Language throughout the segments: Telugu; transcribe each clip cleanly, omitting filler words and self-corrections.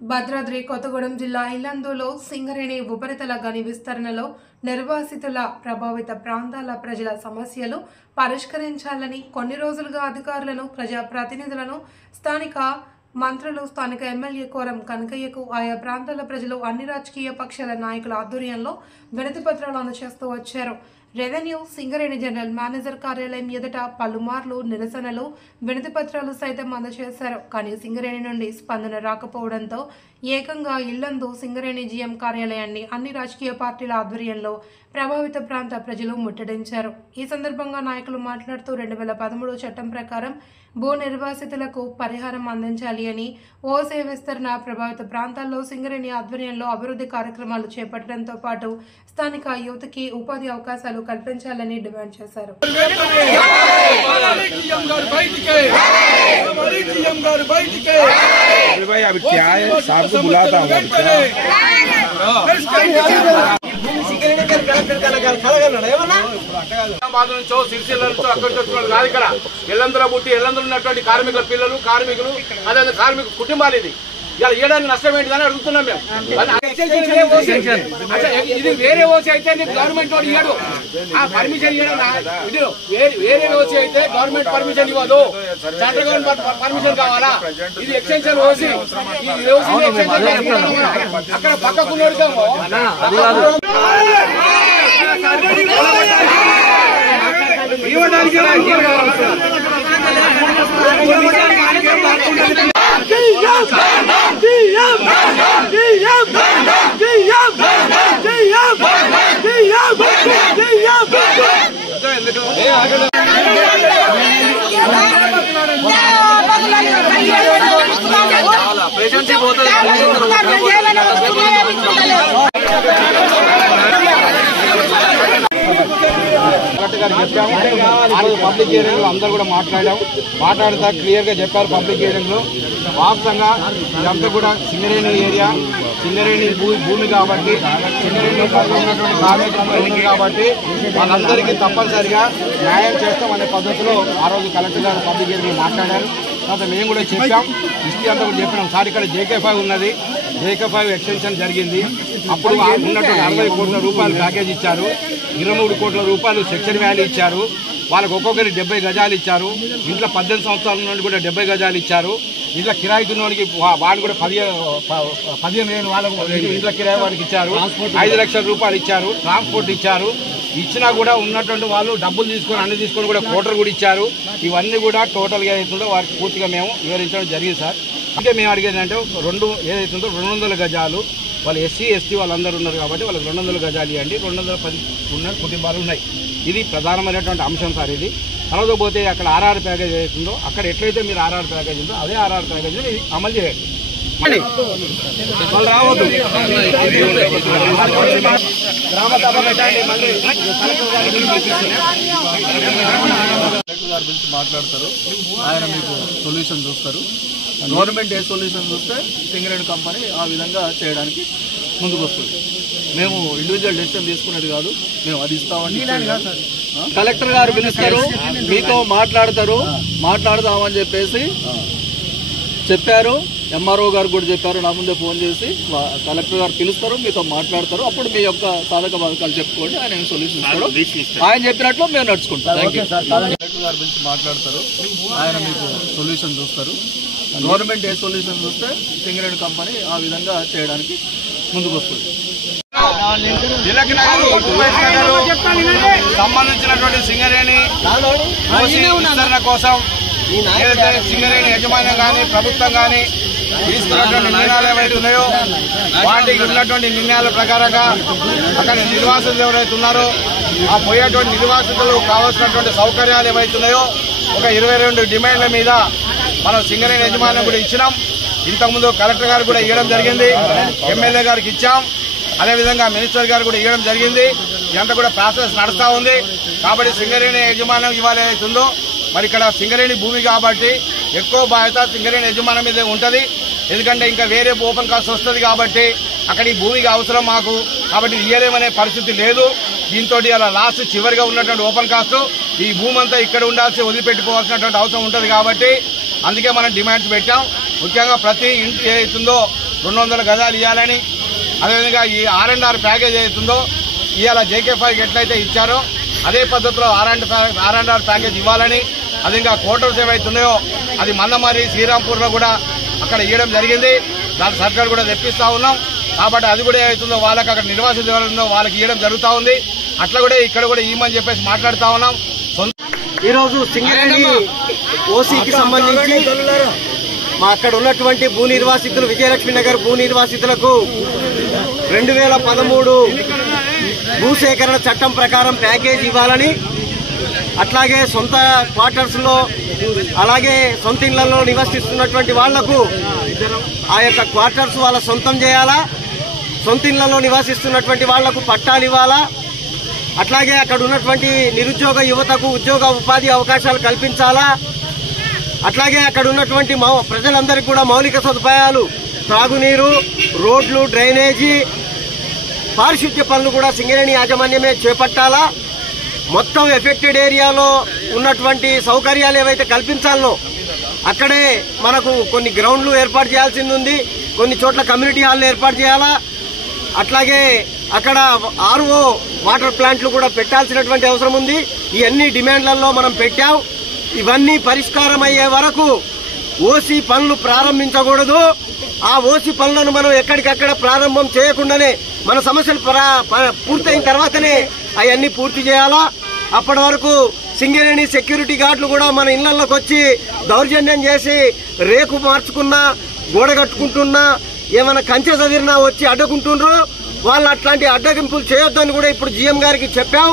భద్రాద్రి కొత్తగూడెం జిల్లా ఇల్లందులో సింగరేణి ఉపరితల గని విస్తరణలో నిర్వాసితుల ప్రభావిత ప్రాంతాల ప్రజల సమస్యలు పరిష్కరించాలని కొన్ని రోజులుగా అధికారులను ప్రజాప్రతినిధులను స్థానిక మంత్రులు స్థానిక ఎమ్మెల్యే కోరం కనకయ్యకు ఆయా ప్రాంతాల ప్రజలు అన్ని రాజకీయ పక్షాల నాయకుల ఆధ్వర్యంలో వినతి పత్రాలు అందజేస్తూ వచ్చారు. రెవెన్యూ సింగరేణి జనరల్ మేనేజర్ కార్యాలయం ఎదుట పలుమార్లు నిరసనలు వినతి పత్రాలు సైతం అందజేశారు. కానీ సింగరేణి నుండి స్పందన రాకపోవడంతో ఏకంగా ఇల్లందు సింగరేణి జీఎం కార్యాలయాన్ని అన్ని రాజకీయ పార్టీల ఆధ్వర్యంలో ప్రభావిత ప్రాంత ప్రజలు ముట్టడించారు. ఈ సందర్భంగా నాయకులు మాట్లాడుతూ 2013 చట్టం ప్రకారం భూ నిర్వాసితులకు పరిహారం అందించాలి అని, ఓసే విస్తరణ ప్రభావిత ప్రాంతాల్లో సింగరేణి ఆధ్వర్యంలో అభివృద్ధి కార్యక్రమాలు చేపట్టడంతో పాటు స్థానిక యువతకి ఉపాధి అవకాశాలు కల్పించాలని డిమాండ్ చేశారు. ఎల్లందులో పుట్టి ఎల్లందులో ఉన్నటువంటి కార్మికుల పిల్లలు కార్మికులు అదే కార్మిక కుటుంబాలు ఇది ఇలా ఏడాది నష్టం ఏంటిదని అడుగుతున్నాం మేము. ఇది వేరే ఓసీ అయితే గవర్నమెంట్ వాడు ఇవ్వడు, ఆ పర్మిషన్ ఇవ్వడు. వేరే ఓసీ అయితే గవర్నమెంట్ పర్మిషన్ ఇవ్వదు, సెంట్రల్ గవర్నమెంట్ పర్మిషన్ కావాలా? ఇది ఎక్స్టెన్షన్ ఓసీ, ఈ ఓసీ అక్కడ పక్కకున్నాడుకేమో పబ్లిక్ హియరింగ్ లో అందరూ కూడా మాట్లాడుతా క్లియర్ గా చెప్పారు. పబ్లిక్ హియరింగ్ లో వాస్తవంగా ఇదంతా కూడా సింగరేణి ఏరియా, సింగరేణి భూమి కాబట్టి, సింగరేణి ఉన్నటువంటి కార్మికులు కాబట్టి వాళ్ళందరికీ తప్పనిసరిగా న్యాయం చేస్తామనే పద్ధతిలో ఆ రోజు కలెక్టర్ గారు పబ్లిక్ హియరింగ్ మాట్లాడారు. తర్వాత మేము కూడా చెప్పాం, హిస్టరీ అంతా కూడా చెప్పినాం. సార్ ఇక్కడ JK5 ఉన్నది, JK5 ఎక్స్టెన్షన్ జరిగింది. అప్పుడు ఉన్నటువంటి 60 కోట్ల రూపాయలు ప్యాకేజ్ ఇచ్చారు, 23 కోట్ల రూపాయలు సెక్షన్ వాల్యూ ఇచ్చారు. వాళ్ళకి ఒక్కొక్కరికి 70 గజాలు ఇచ్చారు. ఇంట్లో 18 సంవత్సరాల నుండి కూడా 70 గజాలు ఇచ్చారు. ఇంట్లో కిరాయికి ఉన్నవాడికి వాడు కూడా 15,000 వాళ్ళకు ఇంట్లో కిరాయి వాడికి ఇచ్చారు. 5 లక్షల రూపాయలు ఇచ్చారు, ట్రాన్స్పోర్ట్ ఇచ్చారు. ఇచ్చినా కూడా ఉన్నటువంటి వాళ్ళు డబ్బులు తీసుకొని అన్ని తీసుకొని కూడా కోటర్ కూడా ఇచ్చారు. ఇవన్నీ కూడా టోటల్గా ఏదైతుందో వారికి పూర్తిగా మేము వివరించడం జరిగింది సార్. అంటే మేము అడిగేది అంటే ఏదైతుందో 200 గజాలు వాళ్ళు SC ST వాళ్ళందరూ ఉన్నారు కాబట్టి వాళ్ళకి 200 గజాలు ఇవ్వండి. 210 ఉన్న కుటుంబాలు ఉన్నాయి. ఇది ప్రధానమైనటువంటి అంశం సార్. ఇది తర్వాత పోతే అక్కడ RR ప్యాకేజ్ ఏదైతుందో అక్కడ ఎట్లయితే మీరు RR ప్యాకేజ్ ఉందో అదే RR ప్యాకేజ్ అమలు చేయండి. వాళ్ళు రావద్దు, గ్రామ సభ పెట్టండి. మళ్ళీ కలెక్టర్ గారి గురించి మాట్లాడతారు, ఆయన మీకు సొల్యూషన్ చూస్తారు. గవర్నమెంట్ ఏ సొల్యూషన్ చూస్తే సింగరేణి కంపెనీ ఆ విధంగా చేయడానికి ముందుకు వస్తుంది. మేము ఇండివిజువల్ డెసిషన్ తీసుకునేది కాదు, మేము అది ఇస్తామని. కలెక్టర్ గారు పిలుస్తారు, మీతో మాట్లాడదామని చెప్పేసి చెప్పారు. MRO గారు కూడా చెప్పారు, నా ముందే ఫోన్ చేసి కలెక్టర్ గారు పిలుస్తారు, మీతో మాట్లాడతారు. అప్పుడు మీ యొక్క సాధక బాధకాలు చెప్పుకోండి, ఆయన సొల్యూషన్ ఇస్తారు. ఆయన చెప్పినట్లు మేము నడుచుకుంటాం. కలెక్టర్ గారి గురించి మాట్లాడతారు, ఆయన మీకు సొల్యూషన్ చూస్తారు. గవర్నమెంట్ ఏ సొల్యూషన్ చూస్తే సింగరేణి కంపెనీ ఆ విధంగా చేయడానికి ముందుకు వస్తుంది. సంబంధించినటువంటి సింగరేణి విస్తరణ కోసం ఏదైతే సింగరేణి యజమాన్యం కానీ ప్రభుత్వం కానీ తీసుకున్నటువంటి నిర్ణయాలు ఏవైతే ఉన్నాయో వాటికి ఉన్నటువంటి నిర్ణయాల ప్రకారంగా అక్కడ నిర్వాసితులు ఎవరైతే ఉన్నారో ఆ పోయేటువంటి నిర్వాసితులు కావాల్సినటువంటి సౌకర్యాలు ఏవైతే ఉన్నాయో ఒక 22 డిమాండ్ల మీద మనం సింగరేణి యజమాన్యం కూడా ఇచ్చినాం. ఇంతకుముందు కలెక్టర్ గారు కూడా ఇవ్వడం జరిగింది, ఎమ్మెల్యే గారికి ఇచ్చాం, అదేవిధంగా మినిస్టర్ గారు కూడా ఇవ్వడం జరిగింది. ఇదంతా కూడా ప్రాసెస్ నడుస్తూ ఉంది. కాబట్టి సింగరేణి యజమాన్యం ఇవాళ ఏదైతుందో మరి ఇక్కడ సింగరేణి భూమి కాబట్టి ఎక్కువ బాధ్యత సింగరేణి యజమాన్యం మీద ఉంటుంది. ఎందుకంటే ఇంకా వేరే ఓపెన్ కాస్ట్ వస్తుంది కాబట్టి అక్కడ ఈ భూమికి అవసరం మాకు, కాబట్టి ఇయ్యలేమనే పరిస్థితి లేదు. దీంతో అలా లాస్ట్ చివరిగా ఉన్నటువంటి ఓపెన్ కాస్ట్ ఈ భూమి అంతా ఇక్కడ ఉండాల్సి వదిలిపెట్టుకోవాల్సినటువంటి అవసరం ఉంటుంది. కాబట్టి అందుకే మనం డిమాండ్స్ పెట్టాం. ముఖ్యంగా ప్రతి ఇంటి ఏదైతుందో 200 గజాలు ఇవ్వాలని, అదేవిధంగా ఈ R&R ప్యాకేజ్ అవుతుందో ఇవాళ JK5 ఎట్లయితే ఇచ్చారో అదే పద్ధతిలో R&R ప్యాకేజ్ ఇవ్వాలని, అదేవిధంగా క్వార్టర్స్ ఏవైతున్నాయో అది మందమరి శ్రీరాంపూర్లో కూడా అక్కడ ఇవ్వడం జరిగింది. దాని సర్కారు కూడా తెప్పిస్తా ఉన్నాం. కాబట్టి అది కూడా ఏవైతుందో వాళ్ళకి అక్కడ నిర్వాసిత ఉందో వాళ్ళకి ఇవ్వడం జరుగుతూ ఉంది. అట్లా కూడా ఇక్కడ కూడా ఇవ్వమని చెప్పేసి మాట్లాడుతా ఉన్నాం. ఈరోజు సింగరేణి ఓసీకి సంబంధించి మా అక్కడ ఉన్నటువంటి భూ నిర్వాసితులు, విజయలక్ష్మి నగర్ భూ నిర్వాసితులకు 2013 భూసేకరణ చట్టం ప్రకారం ప్యాకేజ్ ఇవ్వాలని, అట్లాగే సొంత క్వార్టర్స్ లో అలాగే సొంత ఇళ్లలో నివసిస్తున్నటువంటి వాళ్లకు ఆ యొక్క క్వార్టర్స్ వాళ్ళ సొంతం చేయాలా, సొంత ఇళ్లలో నివసిస్తున్నటువంటి వాళ్లకు పట్టాలు ఇవ్వాలా, అట్లాగే అక్కడ ఉన్నటువంటి నిరుద్యోగ యువతకు ఉద్యోగ ఉపాధి అవకాశాలు కల్పించాలా, అట్లాగే అక్కడ ఉన్నటువంటి ప్రజలందరికీ కూడా మౌలిక సదుపాయాలు, త్రాగునీరు, రోడ్లు, డ్రైనేజీ, పారిశుద్ధ్య పనులు కూడా సింగరేణి యాజమాన్యమే చేపట్టాలా. మొత్తం ఎఫెక్టెడ్ ఏరియాలో ఉన్నటువంటి సౌకర్యాలు ఏవైతే కల్పించాలో అక్కడే మనకు కొన్ని గ్రౌండ్లు ఏర్పాటు చేయాల్సింది ఉంది, కొన్ని చోట్ల కమ్యూనిటీ హాల్ ఏర్పాటు చేయాలా, అట్లాగే అక్కడ RO వాటర్ ప్లాంట్లు కూడా పెట్టాల్సినటువంటి అవసరం ఉంది. ఈ అన్ని డిమాండ్లలో మనం పెట్టాం. ఇవన్నీ పరిష్కారం అయ్యే వరకు ఓసీ పనులు ప్రారంభించకూడదు. ఆ ఓసీ పనులను మనం ఎక్కడికక్కడ ప్రారంభం చేయకుండానే మన సమస్యలు పూర్తయిన తర్వాతనే అవన్నీ పూర్తి చేయాలా. అప్పటి వరకు సింగరేణి సెక్యూరిటీ గార్డులు కూడా మన ఇళ్లలోకి వచ్చి దౌర్జన్యం చేసి రేకు మార్చుకున్నా, గోడ కట్టుకుంటున్నా, ఏమైనా కంచె చదివినా వచ్చి అడ్డుకుంటుండ్రు. వాళ్ళు అట్లాంటి అడ్డగింపులు చేయొద్దని కూడా ఇప్పుడు GM గారికి చెప్పాం.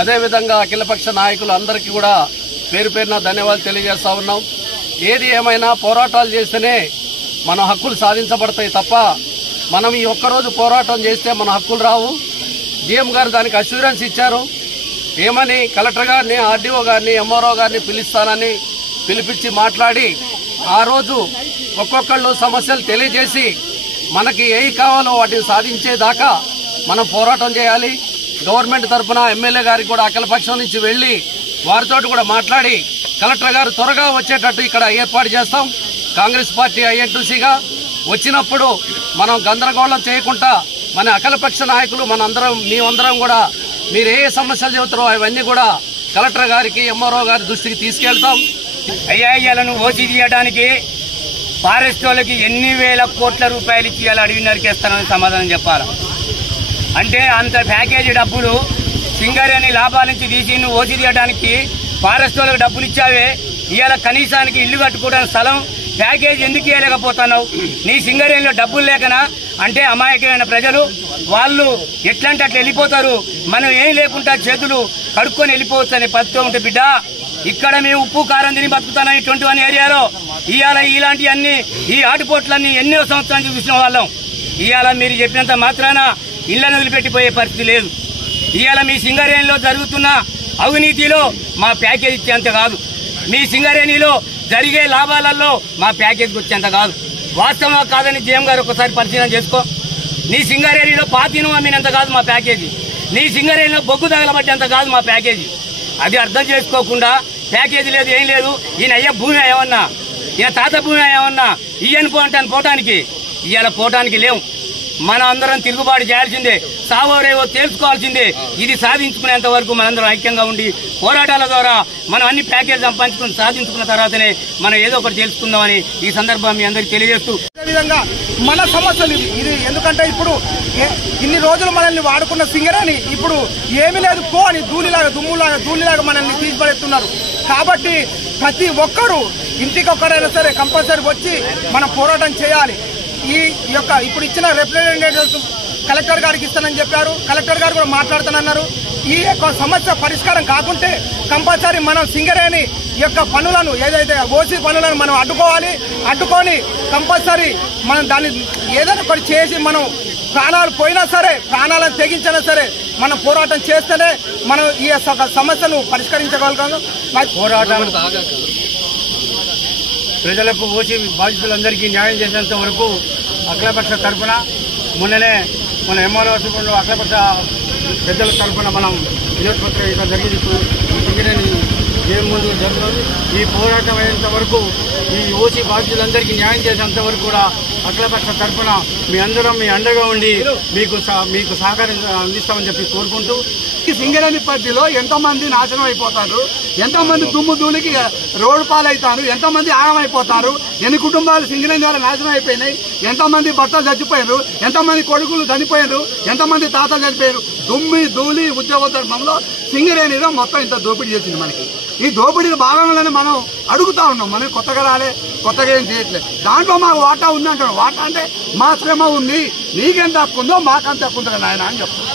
అదేవిధంగా అఖిలపక్ష నాయకులు అందరికీ కూడా పేరు పేరున ధన్యవాదాలు తెలియజేస్తా ఉన్నాం. ఏది ఏమైనా పోరాటాలు చేస్తేనే మన హక్కులు సాధించబడతాయి తప్ప మనం ఈ ఒక్కరోజు పోరాటం చేస్తే మన హక్కులు రావు. GM గారు దానికి అష్యూరెన్స్ ఇచ్చారు. ఏమని కలెక్టర్ గారిని, RDO గారిని, MRO గారిని పిలుస్తానని పిలిపించి మాట్లాడి ఆ రోజు ఒక్కొక్కళ్ళు సమస్యలు తెలియజేసి మనకి ఏవి కావాలో వాటిని సాధించేదాకా మనం పోరాటం చేయాలి. గవర్నమెంట్ తరఫున ఎమ్మెల్యే గారికి కూడా అఖిలపక్షం నుంచి వెళ్లి వారితో కూడా మాట్లాడి కలెక్టర్ గారు త్వరగా వచ్చేటట్టు ఇక్కడ ఏర్పాటు చేస్తాం. కాంగ్రెస్ పార్టీ INTUCగా వచ్చినప్పుడు మనం గందరగోళం చేయకుండా మన అఖిలపక్ష నాయకులు మేమందరం కూడా మీరు ఏ సమస్యలు చెబుతారో అవన్నీ కూడా కలెక్టర్ గారికి, MRO గారి దృష్టికి తీసుకెళ్తాం. అయ్యాలను ఓసీ తీయడానికి ఫారెస్ట్ వాళ్ళకి ఎన్ని వేల కోట్ల రూపాయలు ఇచ్చి అడవి నరికేస్తానని సమాధానం చెప్పాలి. అంటే అంత ప్యాకేజీ డబ్బులు సింగరేణి లాభాల నుంచి తీసి నువ్వు ఓసీ తీయడానికి ఫారెస్ట్ వాళ్ళకి డబ్బులు ఇచ్చావే, ఇవాళ కనీసానికి ఇల్లు కట్టుకోవడానికి స్థలం ప్యాకేజ్ ఎందుకు ఇవ్వలేకపోతున్నావు? నీ సింగరేణిలో డబ్బులు లేకనా? అంటే అమాయకమైన ప్రజలు వాళ్ళు ఎట్లంటే అట్లా వెళ్ళిపోతారు. మనం ఏం లేకుండా చేతులు కడుక్కొని వెళ్ళిపోవచ్చు అనే పద్ధతి ఉంటే బిడ్డ, ఇక్కడ మేము ఉప్పు కారం తిని బతుకుతాం. 21 ఏరియాలో ఇవాళ ఇలాంటి ఈ ఆటుపోట్లన్నీ ఎన్నో సంవత్సరాలు చూసిన వాళ్ళం. ఇవాళ మీరు చెప్పినంత మాత్రాన ఇళ్లను వదిలిపెట్టిపోయే పరిస్థితి లేదు. ఇవాళ మీ సింగరేణిలో జరుగుతున్న అవినీతిలో మా ప్యాకేజ్ ఇచ్చేంత కాదు, మీ సింగరేణిలో జరిగే లాభాలలో మా ప్యాకేజ్కి వచ్చేంత కాదు. వాస్తవమా కాదని GM గారు ఒకసారి పరిశీలన చేసుకో. నీ సింగరేణిలో పాతిను అమ్మినంత కాదు మా ప్యాకేజీ, నీ సింగరేణిలో బొగ్గు తగలబట్టేంత కాదు మా ప్యాకేజీ. అది అర్థం చేసుకోకుండా ప్యాకేజీ లేదు, ఏం లేదు, ఈయన అయ్యా భూమి ఏమన్నా, ఈయన తాత భూమి ఏమన్నా ఇయ్యని పోంటాను పోవటానికి. ఇవాళ పోవటానికి లేవు. మన అందరం తిరుగుబాటు చేయాల్సిందే, సావోరేవో తెలుసుకోవాల్సిందే. ఇది సాధించుకునేంత వరకు మనందరం ఐక్యంగా ఉండి పోరాటాల ద్వారా మనం అన్ని ప్యాకేజ్ సంపాదించుకుని సాధించుకున్న తర్వాతనే మనం ఏదో ఒకటి తెలుసుకుందామని ఈ సందర్భం మీ అందరికీ తెలియజేస్తూ, అదేవిధంగా మన సమస్యలు ఇది ఎందుకంటే ఇప్పుడు ఇన్ని రోజులు మనల్ని వాడుకున్న సింగరేణి ఇప్పుడు ఏమీ లేదు పో అని ధూళిలాగా మనల్ని తీసిపడేస్తున్నారు. కాబట్టి ప్రతి ఒక్కరూ ఇంటికొక్కరైనా సరే కంపల్సరీ వచ్చి మనం పోరాటం చేయాలి. ఈ యొక్క ఇప్పుడు ఇచ్చిన రిప్రజెంటేటివ్స్ కలెక్టర్ గారికి ఇస్తానని చెప్పారు. కలెక్టర్ గారు కూడా మాట్లాడుతానన్నారు. ఈ యొక్క సమస్య పరిష్కారం కాకుంటే కంపల్సరీ మనం సింగరేణి యొక్క పనులను ఏదైతే ఓసీ పనులను మనం అడ్డుకొని కంపల్సరీ మనం దాన్ని ఏదైనా ఒకటి చేసి మనం ప్రాణాలు పోయినా సరే, ప్రాణాలను తెగించినా సరే మనం పోరాటం చేస్తేనే మనం ఈ సమస్యను పరిష్కరించగలుగుతాము. పోరాటం ప్రజలకు ఓసీ బాధితులందరికీ న్యాయం చేసేంత వరకు అఖిలపక్ష తరఫున మొన్ననే మన MRO అఖిలపక్ష పెద్దల తరఫున మనం వినతిపత్రం ఇవ్వడం జరిగింది. సింగరేణి మేము ముందుకు జరుగుతాం. ఈ పోరాటం అయ్యేంత వరకు, ఈ ఓసీ బాధితులందరికీ న్యాయం చేసేంత వరకు కూడా అఖిలపక్ష తరఫున మీ అందరం మీ అండగా ఉండి మీకు సహకారం అందిస్తామని చెప్పి కోరుకుంటూ, ఈ సింగరేణి పరిధిలో ఎంతో మంది నాశనం అయిపోతారు, ఎంతో మంది దుమ్ము ధూళికి రోడ్డు పాలవుతారు, ఎంతో మంది ఆగమైపోతారు. ఎన్ని కుటుంబాలు సింగరేణి ద్వారా నాశనం అయిపోయినాయి, ఎంతో మంది భర్తలు చచ్చిపోయారు, ఎంతో మంది కొడుకులు చనిపోయారు, ఎంతో మంది తాతలు చనిపోయారు. దుమ్మి ధూళి ఉద్యోగ ధర్మంలో సింగరేణిలో మొత్తం ఇంత దోపిడీ చేసింది. మనకి ఈ దోపిడీ భాగంలోనే మనం అడుగుతా ఉన్నాం. మనం కొత్తగా రాలే, కొత్తగా ఏం చేయట్లేదు. దాంట్లో మాకు వాటా ఉంది అంటారు. వాటా అంటే మా శ్రమ ఉంది, నీకెంత హక్కు ఉందో మాకంత హక్కు ఉంటుంది నాయన అని చెప్తాం.